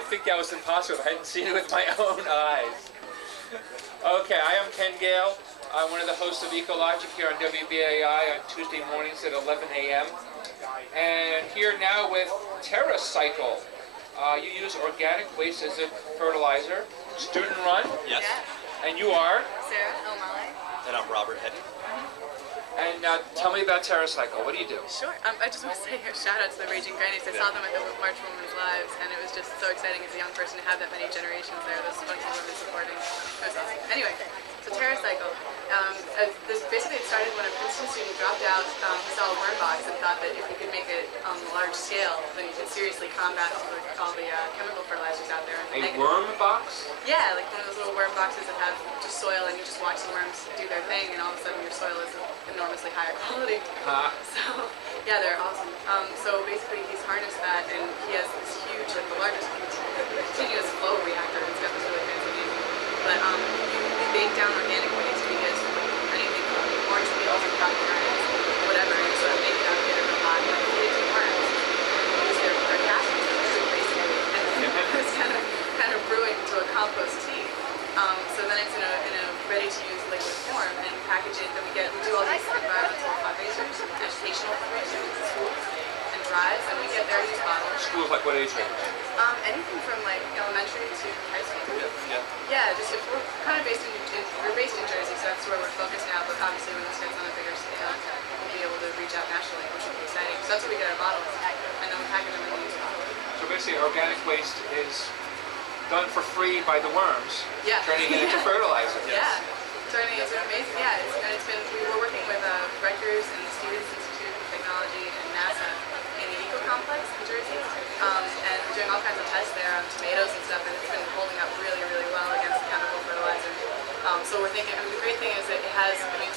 think that was impossible. I hadn't seen it with my own eyes. Okay, I am Ken Gale. I'm one of the hosts of Ecologic here on WBAI on Tuesday mornings at 11 a.m. And here now with TerraCycle. You use organic waste as a fertilizer. Student run? Yes. And you are? Sarah O'Malley. And I'm Robert Hedden. And tell me about TerraCycle. What do you do? Sure. I just want to say a shout out to the Raging Grannies. I saw them at the March for Women's Lives, and it was just so exciting as a young person to have that many generations there, those bunch of women supporting. It was awesome. Anyway, so TerraCycle. Basically it started when a Princeton student dropped out, he saw a worm box and thought that if you could make it on a large scale, then you could seriously combat all the chemical fertilizers out there. A worm box? Yeah, like one of those little worm boxes that have just soil, and you just watch the worms do their thing, and all of a sudden your soil is enormously higher quality. So, yeah, they're awesome. So basically he's harnessed that, and he has this huge, like the largest continuous flow reactor. It's got this really fancy name. But you bake down organic waste, because anything from orange peels and pomegranates, whatever, you sort of make it out, get it real hot, and then feed it to worms. Use their gases for food, basically. And it's kind of brewing to a compost tea. So then it's in a ready-to-use liquid form, and package it. Then we do all these environmental fundraising schools, like what age range? Anything from like elementary to high school. Yeah. Yeah, just if we're kind of based we're based in Jersey, so that's where we're focused now. But obviously, when this gets on a bigger scale, we'll be able to reach out nationally, which will be exciting. So that's where we get our bottles, and then we package them in the used bottles. So basically, organic waste is done for free by the worms, Yeah. turning it into fertilizer. Yeah, turning it into amazing. Yeah, it's been. We were working with Rutgers and the Stevens Institute of Technology and NASA in the Eco Complex in Jersey, and we're doing all kinds of tests there on tomatoes and stuff, and it's been holding up really, really well against chemical fertilizer. So we're thinking. I mean, the great thing is that it has. I mean,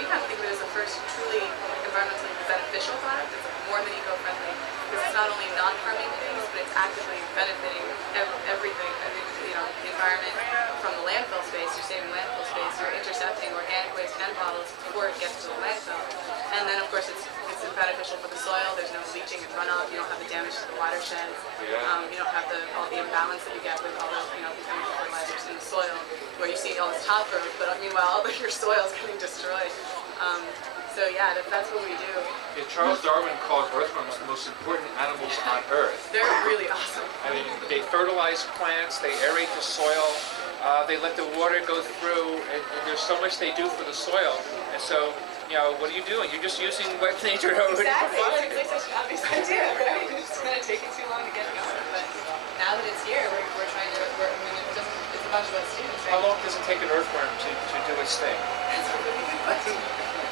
we kind of think of it as the first truly environmentally beneficial product. It's more than eco-friendly because it's not only not harming things, but it's actively benefiting everything. I mean, you know, the environment from the landfill space. You're saving landfill space. You're intercepting organic waste and bottles before it gets to the landfill. And then, of course, it's beneficial for the soil. There's no leaching and runoff. You don't have the damage to the watershed. You don't have all the imbalance that you get with all the the chemical fertilizers in the soil, where you see all this top growth, but meanwhile your soil's getting destroyed. So yeah, that's what we do. Yeah, Charles Darwin called earthworms the most important animals on Earth. They're really awesome. I mean, they fertilize plants, they aerate the soil, they let the water go through, and there's so much they do for the soil. And so, what are you doing? You're just using what nature already provided. Exactly. It's like such an obvious idea, right? It's going to take you too long to get going, but now that it's here, we're trying to. It's a bunch of us students. Right? How long does it take an earthworm to do its thing? That's a really good question.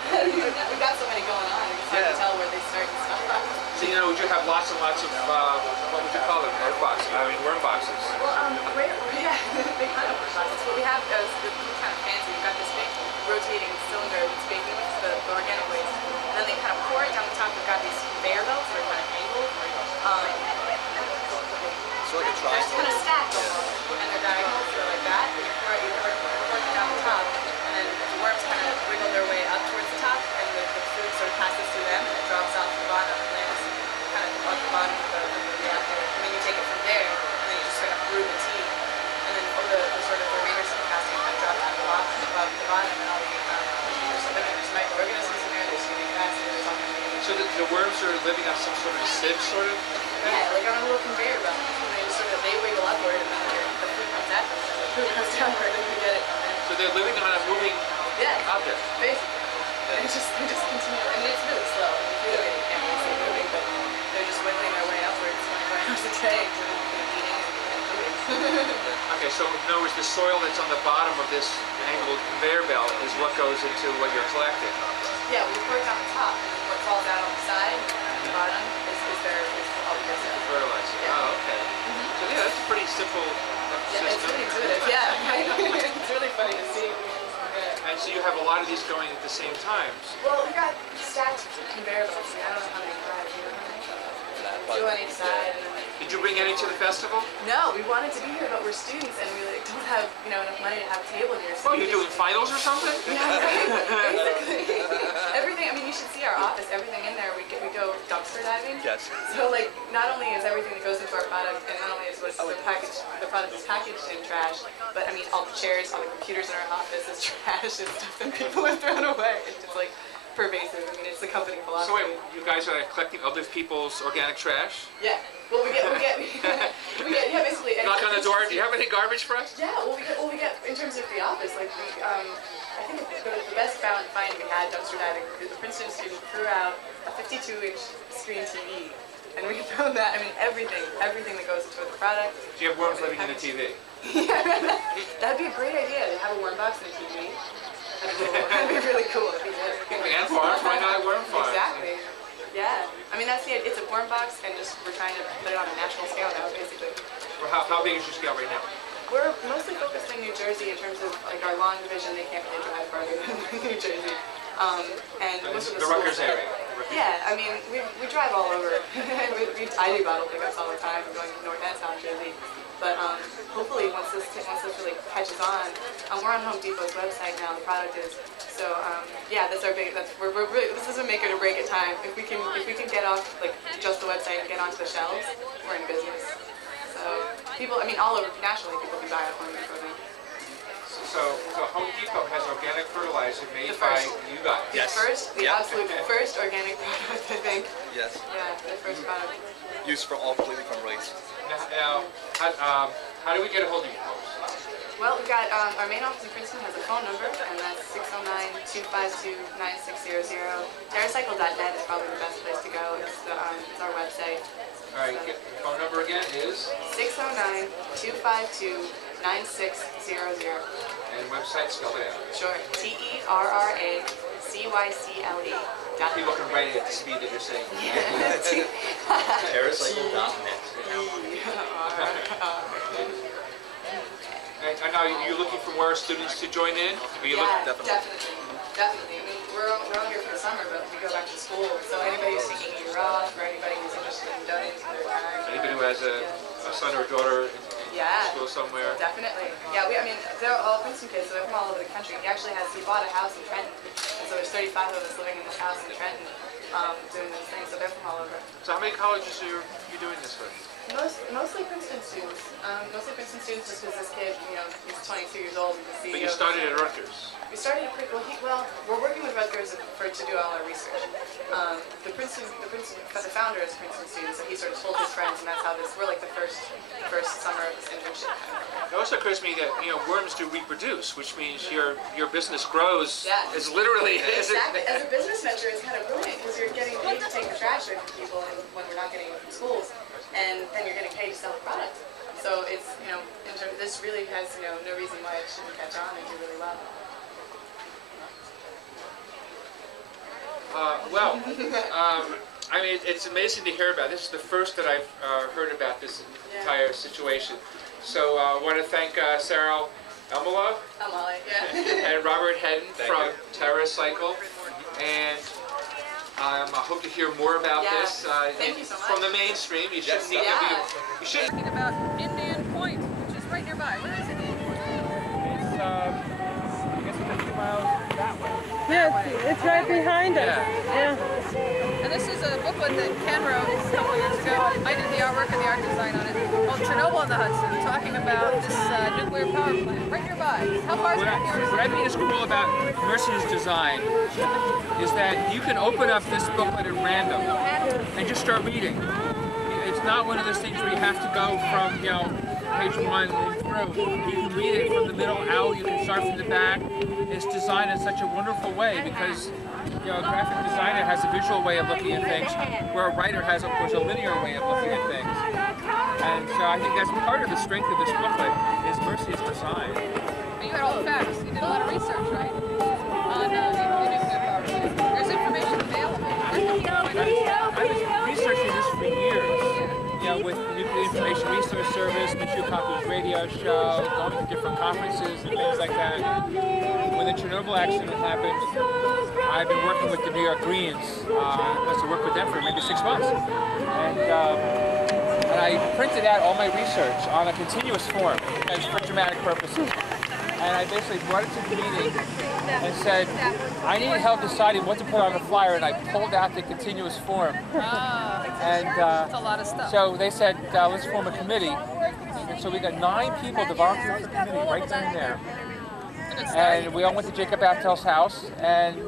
We've got so many going on. It's hard to tell where they start and stop. So would you have lots and lots of what would you call them? Earth boxes. I mean, worm boxes. Well, yeah, they kind of worm boxes. What we have is kind of fancy. We've got this big rotating cylinder that's baking the organic waste, and then they kind of pour it down the top. We've got these conveyor belts that are kind of angled. So like a They're triangle. kind of stacked almost, and they're diagonal, so like that. You pour it down the top, and then the worms kind of wiggle their way up towards the top, and the food sort of passes through them, and it drops off the bottom, and lands kind of on the bottom of the reactor. And then you take it from there, and then you just sort of brew the tea, and then the sort of remainder of the casting kind of drop out above the bottom, and all there's microorganisms in there. There's unique acids. There's all kinds of things. So the worms are living on some sort of sieve, sort of? Yeah, like on a little conveyor belt. They wiggle upward, and then the food comes at them, and the food comes downward, and we get it. So they're living on a moving object. Basically. And they just continue. I mean, it's really slow. You can't really see it moving, but they're just wiggling their way upwards 24 hours a day, eating and moving. Okay, so in other words, the soil that's on the bottom of this angled conveyor belt is what goes into what you're collecting. Yeah, we pour it on the top, and then what falls out on the side, and the bottom, is all the fertilizer. Yeah. Oh, okay. So yeah, that's a pretty simple system. It's really intuitive. Yeah, it's really funny to see. And so you have a lot of these going at the same time. Well, we got stacked conveyor belts. I don't know how many drive. You know how many? Two on each side. And then Did you bring any to the festival? No, we wanted to be here, but we're students and we don't have enough money to have a table here. So Oh, you're doing finals or something? Yeah, right. Basically, everything. I mean, you should see our office. Everything in there. We go dumpster diving. Yes. So like, not only is everything that goes into our product, and not only is the product is packaged in trash, but I mean, all the chairs, all the computers in our office is trash and stuff that people have thrown away. It's just like pervasive. I mean, it's the company philosophy. So wait, you guys are collecting other people's organic trash? Yeah. Well, we get yeah, basically. Knock on the door. Do you have any garbage for us? Yeah. Well, we get in terms of the office, like I think the best find we had dumpster diving. The Princeton student threw out a 52-inch screen TV, and we found that. I mean, everything that goes into the product. Do you have worms living in the TV? Yeah, that'd be a great idea to have a worm box and a TV. That'd be really cool. And farms, why not worm farms? Exactly. Yeah. I mean, that's the idea. It's a worm box, and we're trying to put it on a national scale now, basically. How big is your scale right now? We're mostly focused in New Jersey in terms of like our long division. They can't really drive farther than New Jersey. And most of the Rutgers area. Yeah, I mean, we drive all over. I do bottle pickups all the time, going North and South Jersey. But hopefully, once this really catches on, we're on Home Depot's website now. The product is. So yeah, that's our big. We're really, this is a make it or break it time. If we can get off like just the website and get onto the shelves, we're in business. So people, I mean, all over nationally, people can buy our Home Depot now. So Home Depot has organic fertilizer made by you guys. The first, the absolute first organic product, I think. Yes. Yeah, the first product. Used for all completely from waste. Now, how do we get a hold of you folks? Well, we've got our main office in Princeton has a phone number, and that's 609-252-9600. Terracycle.net is probably the best place to go. It's our website. All right, the phone number again is? 609-252-9600. And website, spell it out. Sure. TERRACYCLE. People can write it at the speed that you're saying. Terracycle.net. And now, you're looking for more students to join in? Definitely. I mean, we're all here for the summer, but we go back to school. So anybody who's taking a year off, or anybody who's interested in donating to their time. Anybody who has a son or a daughter in school somewhere? Definitely. Yeah, I mean, they're all Princeton kids, so they're from all over the country. He bought a house in Trenton, and so there's 35 of us living in this house in Trenton, doing those things. So they're from all over. So how many colleges are you doing this with? Mostly Princeton students. Mostly Princeton students, just because this kid, he's 22 years old. He's the CEO. But you started at Rutgers. We started a pretty well. We're working with Rutgers to do all our research. The founder is a Princeton student, so he sort of told his friends, and that's how we're like the first summer of this internship. It also occurs to me that worms do reproduce, which means your business grows. Yeah. Is literally. Exactly. As a business venture, it's kind of brilliant because you're getting paid to take the trash away from people when we're not getting it from schools, and then you're getting paid to sell the product. So it's this really has no reason why it shouldn't catch on and do really well. I mean, it's amazing to hear about. This is the first that I've heard about this entire situation. So I want to thank Sarah Elmala and Robert Hedden from TerraCycle. And I hope to hear more about this Thank you so much. from the mainstream. You shouldn't need to be. You should. Talking about Indian Point, which is right nearby. Where is Indian Point? It's I guess it's a few miles that way. Yeah, it's right behind us. Yeah. And this is a booklet that Ken wrote a couple years ago. I did the artwork and the art design on it, called Chernobyl on the Hudson, talking about this nuclear power plant right nearby. How far is it from here? What I think is cool about Mercy's design is that you can open up this booklet at random and just start reading. It's not one of those things where you have to go from, page 1 and through. You can read it from the middle out, you can start from the back. It's designed in such a wonderful way because a graphic designer has a visual way of looking at things, where a writer has, of course, a linear way of looking at things. And so I think that's part of the strength of this booklet is Mercy's design. But you had all the facts. You did a lot of research, right? On the nuclear power plant. There's information available. I was researching this for years. With the Nuclear Information Resource Service, Michio Kaku's radio show, going to different conferences and things like that. When the Chernobyl accident happened, I've been working with the New York Greens. I worked with them for maybe 6 months. And I printed out all my research on a continuous form as for dramatic purposes. And I basically brought it to the meeting and said, I need help deciding what to put on the flyer, and I pulled out the continuous form. That's a lot of stuff. So they said, let's form a committee. And so we got 9 people to volunteer for the committee right then and there. And we all went to Jacob Appel's house and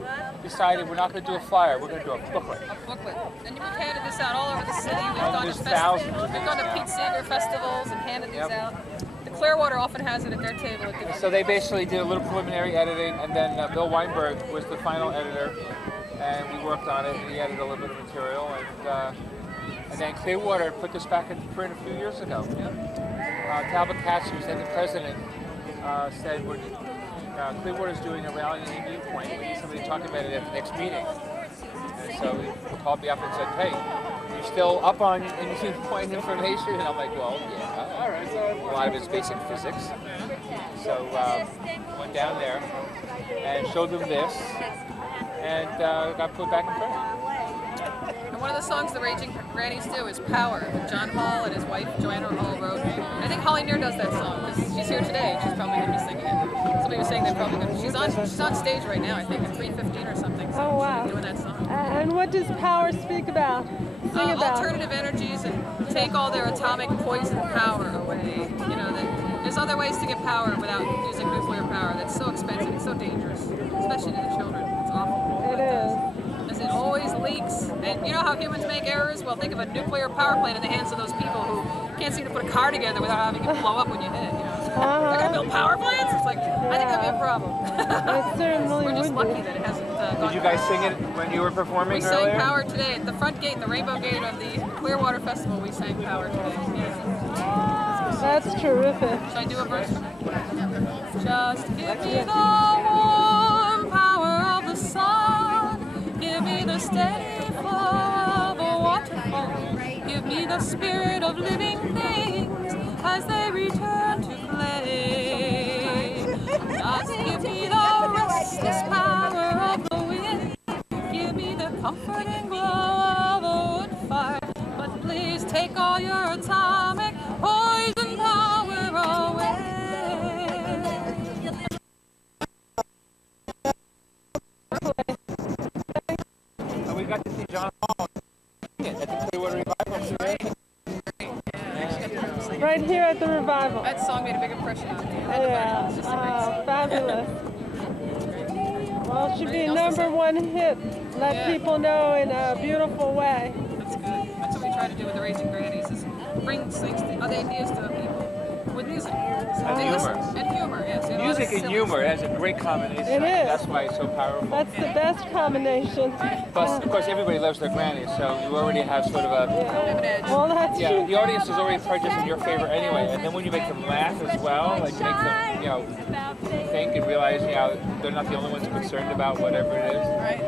decided we're not going to do a flyer, we're going to do a booklet. A booklet. And you've handed this out all over the city. We've gone to thousands. We've gone to Pete Seeger festivals and handed these out. The CLEARWATER often has it at their table. So they basically did a little preliminary editing, and then Bill Weinberg was the final editor, and we worked on it, and he added a little bit of material, and then Clearwater put this back into print a few years ago. Talbot Katz, who's then the president, said Clearwater's doing a rally in Indian Point. We need somebody to talk about it at the next meeting. And so he called me up and said, hey, you're still up on Indian Point information? And I'm like, well, yeah, all right. A lot of it's basic physics. So went down there and showed them this and got put back in print. And one of the songs the Raging Grannies do is Power, that John Hall and his wife Joanna Hall wrote. And I think Holly Near does that song because she's here today and she's probably going to be singing it. Somebody was saying they're probably going to. She's on stage right now, I think, at 3:15 or something. So Oh, wow. she's doing that song. And what does Power speak about? Sing about? Alternative energies and take all their atomic poison power away. There's other ways to get power without using nuclear power. That's so expensive. It's so dangerous, especially to the children. It's awful. It is. Because it always leaks. And you know how humans make errors? Well, think of a nuclear power plant in the hands of those people who can't seem to put a car together without having it blow up when you hit it. You know? They're going to build power plants? It's like, I think that'd be a problem. It certainly We're just would lucky be. that it hasn't gone. Did you guys sing it when you were performing We earlier? sang Power today at the front gate, the Rainbow Gate of the Clearwater Festival. We sang Power today. Yeah. That's terrific. Should I do a verse from it? Just give me the warm power of the sun. Give me the steady flow of a waterfall. Give me the spirit of living things as they return to play. Just give me the restless power of the wind. Give me the comforting glow of a wood fire. But please take all your atomic poison power away. We got to see John Hall at the Clearwater Revival. Right here at the revival. That song made a big impression on me. Yeah. It's just a great song. Fabulous. Well, it should be #1 hit. Let people know in a beautiful way. That's good. That's what we try to do with the Raging Grannies, is bring things, other ideas to the people with music. And They humor. listen- And humor, yes. And a lot of Music and silly humor has a great combination. It is. That's why it's so powerful. That's the best combination. Plus, of course, everybody loves their grannies, so you already have sort of a... Well, that's Yeah, true. the audience is already prejudiced in your favor anyway, and then when you make them laugh as well, like make them, you know, think and realize, you know, they're not the only ones concerned about whatever it is. Right.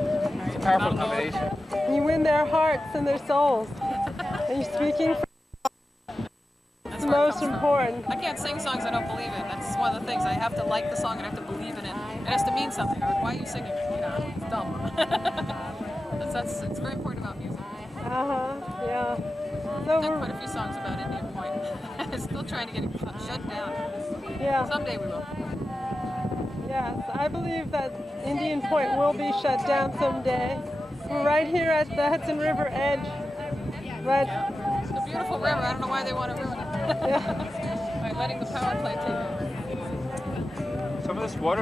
It's a powerful combination. You win their hearts and their souls. And you're speaking for That's the where it most comes from. important. I can't sing songs I don't believe in. That's one of the things. I have to like the song and I have to believe in it. It has to mean something. Why are you singing it? You know, it's dumb. It's very important about music. Yeah. I've So done quite a few songs about Indian Point. I'm still trying to get it shut down. Yeah. Someday we will. Yes, I believe that Indian Point will be shut down someday. We're right here at the Hudson River edge. Right. It's a beautiful river. I don't know why they want to ruin it. By letting the power plant take over. Some of this water